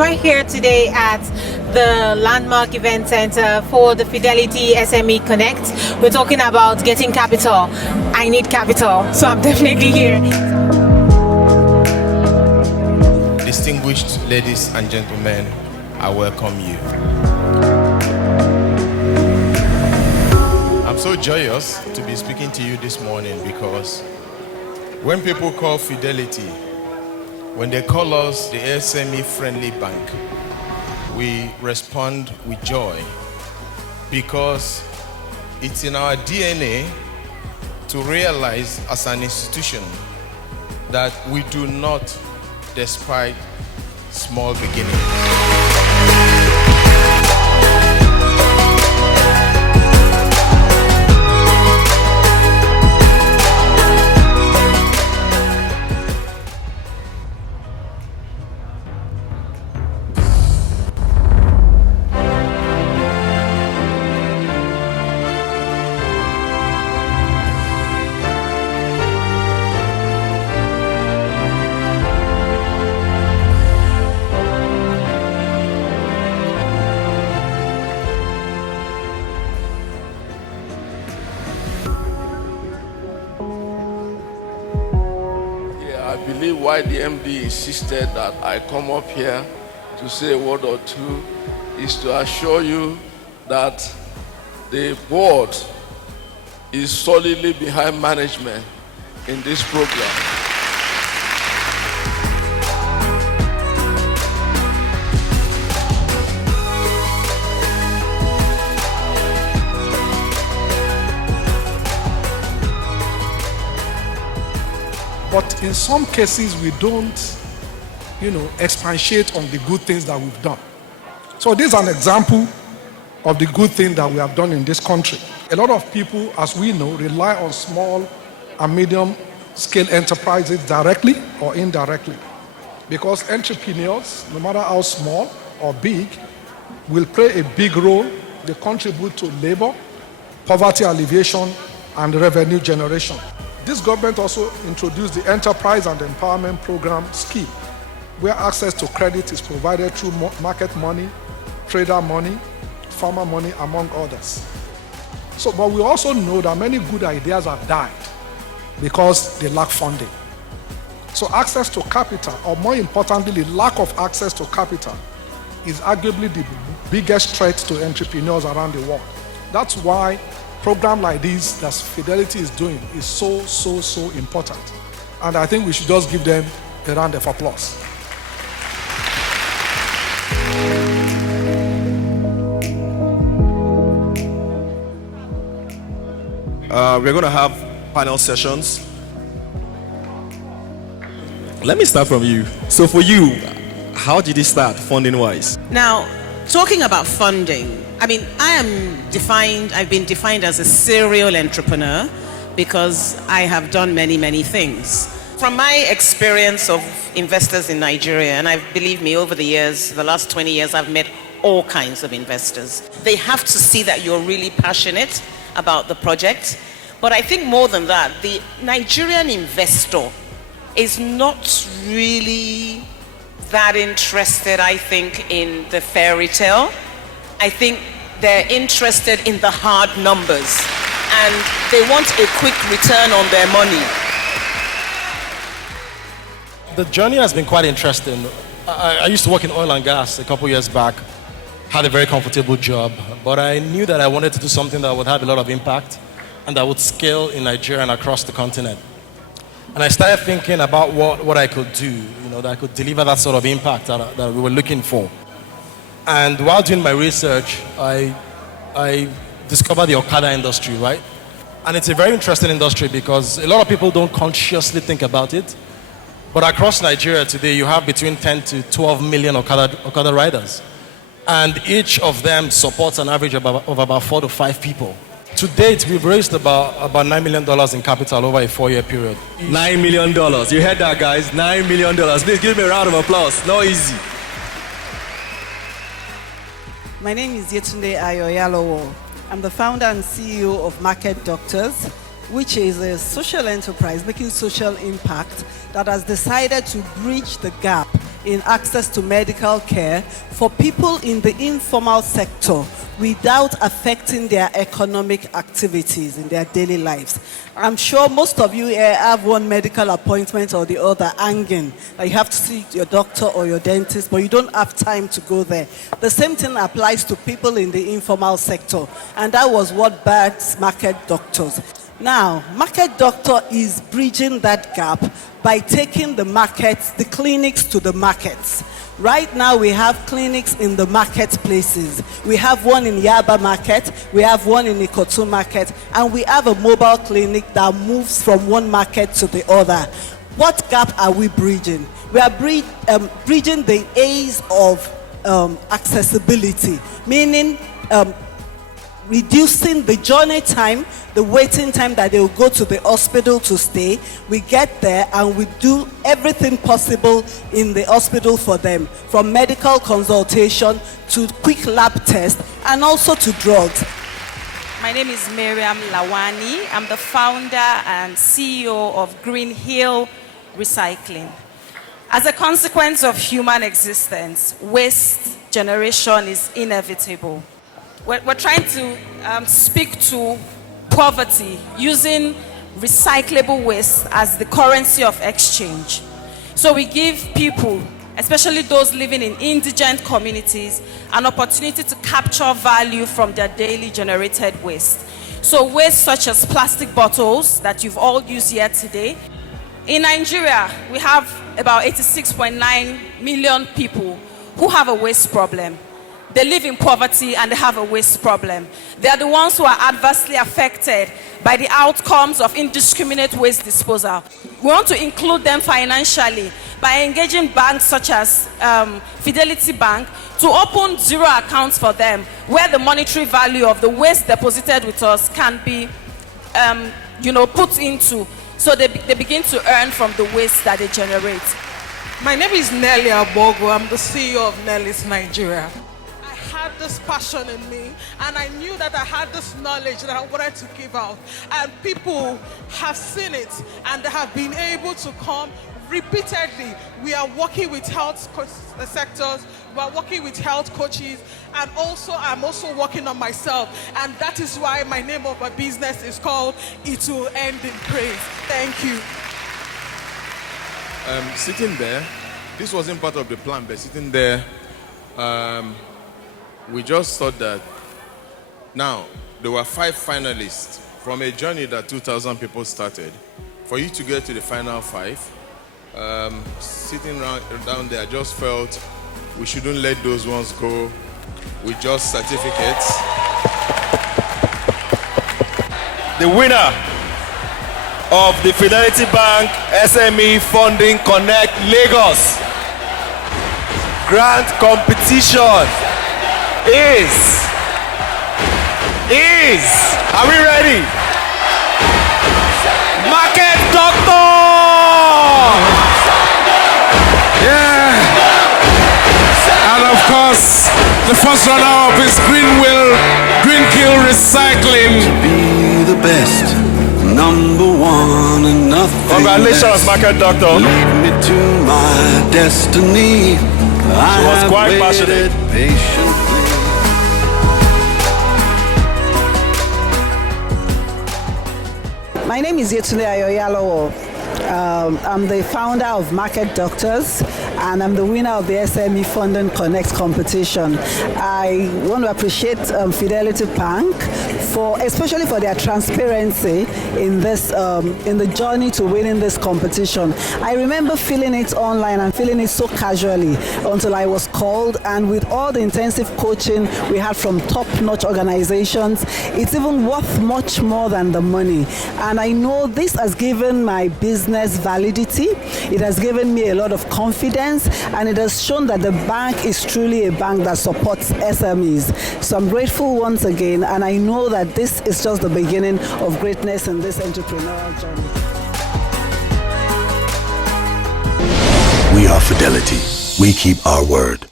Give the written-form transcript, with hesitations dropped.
right here today at the Landmark Event Center for the Fidelity SME Connect. We're talking about getting capital. I need capital, so I'm definitely here. Distinguished ladies and gentlemen, I welcome you. I'm so joyous to be speaking to you this morning because when people call Fidelity, when they call us the SME friendly bank, we respond with joy because it's in our DNA to realize as an institution that we do not despite small beginnings. I believe why the MD insisted that I come up here to say a word or two is to assure you that the board is solidly behind management in this program. But in some cases, we don't, expatiate on the good things that we've done. So this is an example of the good thing that we have done in this country. A lot of people, as we know, rely on small and medium-scale enterprises directly or indirectly. Because entrepreneurs, no matter how small or big, will play a big role. They contribute to labor, poverty alleviation, and revenue generation. This government also introduced the Enterprise and Empowerment Program scheme, where access to credit is provided through market money, trader money, farmer money, among others. But we also know that many good ideas have died because they lack funding. So access to capital, or more importantly, the lack of access to capital, is arguably the biggest threat to entrepreneurs around the world. That's why program like this that Fidelity is doing is so important. And I think we should just give them a round of applause. We're going to have panel sessions. Let me start from you. So for you, how did it start funding-wise? Now, talking about funding, I've been defined as a serial entrepreneur because I have done many things. From my experience of investors in Nigeria, and believe me, over the years, the last 20 years, I've met all kinds of investors. They have to see that you're really passionate about the project. But I think more than that, the Nigerian investor is not really that interested, I think, in the fairy tale. I think they're interested in the hard numbers and they want a quick return on their money. The journey has been quite interesting. I used to work in oil and gas a couple years back, had a very comfortable job, but I knew that I wanted to do something that would have a lot of impact and that would scale in Nigeria and across the continent. And I started thinking about what I could do, that I could deliver that sort of impact that we were looking for. And while doing my research, I discovered the Okada industry, right? And it's a very interesting industry because a lot of people don't consciously think about it. But across Nigeria today, you have between 10 to 12 million Okada riders. And each of them supports an average of about 4 to 5 people. To date, we've raised about $9 million in capital over a 4-year period. $9 million. You heard that, guys? $9 million. Please give me a round of applause. Not easy. My name is Yetunde Ayoyalowo. I'm the founder and CEO of Market Doctors, which is a social enterprise making social impact that has decided to bridge the gap in access to medical care for people in the informal sector without affecting their economic activities in their daily lives. I'm sure most of you here have one medical appointment or the other hanging. You have to see your doctor or your dentist, but you don't have time to go there. The same thing applies to people in the informal sector, and that was what births Market Doctors. Now, Market Doctor is bridging that gap by taking the markets, the clinics to the markets. Right now, we have clinics in the marketplaces. We have one in Yaba Market, we have one in Ikotu Market, and we have a mobile clinic that moves from one market to the other. What gap are we bridging? We are bridging the A's of accessibility, meaning reducing the journey time, the waiting time that they will go to the hospital to stay. We get there and we do everything possible in the hospital for them, from medical consultation to quick lab tests and also to drugs. My name is Miriam Lawani. I'm the founder and CEO of Green Hill Recycling. As a consequence of human existence, waste generation is inevitable. We're trying to speak to poverty using recyclable waste as the currency of exchange. So we give people, especially those living in indigent communities, an opportunity to capture value from their daily generated waste. So waste such as plastic bottles that you've all used here today. In Nigeria, we have about 86.9 million people who have a waste problem. They live in poverty and they have a waste problem. They are the ones who are adversely affected by the outcomes of indiscriminate waste disposal. We want to include them financially by engaging banks such as Fidelity Bank to open zero accounts for them, where the monetary value of the waste deposited with us can be put into, so they begin to earn from the waste that they generate. My name is Nelly Abogo. I'm the CEO of Nelly's Nigeria. I had this passion in me, and I knew that I had this knowledge that I wanted to give out. And people have seen it, and they have been able to come repeatedly. We are working with health sectors, we are working with health coaches, and also I'm also working on myself. And that is why my name of my business is called It Will End in Praise. Thank you. Sitting there, this wasn't part of the plan, but sitting there, we just thought that now there were 5 finalists from a journey that 2,000 people started. For you to get to the final 5, sitting down there, I just felt we shouldn't let those ones go with just certificates. The winner of the Fidelity Bank SME Funding Connect Lagos grant competition is, are we ready? Market Doctor! Yeah! And of course, the first runner-up is Green Hill Recycling. To be the best, number one and nothing Congratulations, less. Market Doctor. Lead me to my destiny. She was quite passionate. Patiently. My name is Yetunde Ayoyalowo. I'm the founder of Market Doctors, and I'm the winner of the SME Funding Connect competition. I want to appreciate Fidelity Bank especially for their transparency in this in the journey to winning this competition. I remember feeling it online and feeling it so casually until I was called, and with all the intensive coaching we had from top-notch organizations, it's even worth much more than the money. And I know this has given my business validity. It has given me a lot of confidence, and it has shown that the bank is truly a bank that supports SMEs. So I'm grateful once again, and I know that this is just the beginning of greatness in this entrepreneurial journey. We are Fidelity. We keep our word.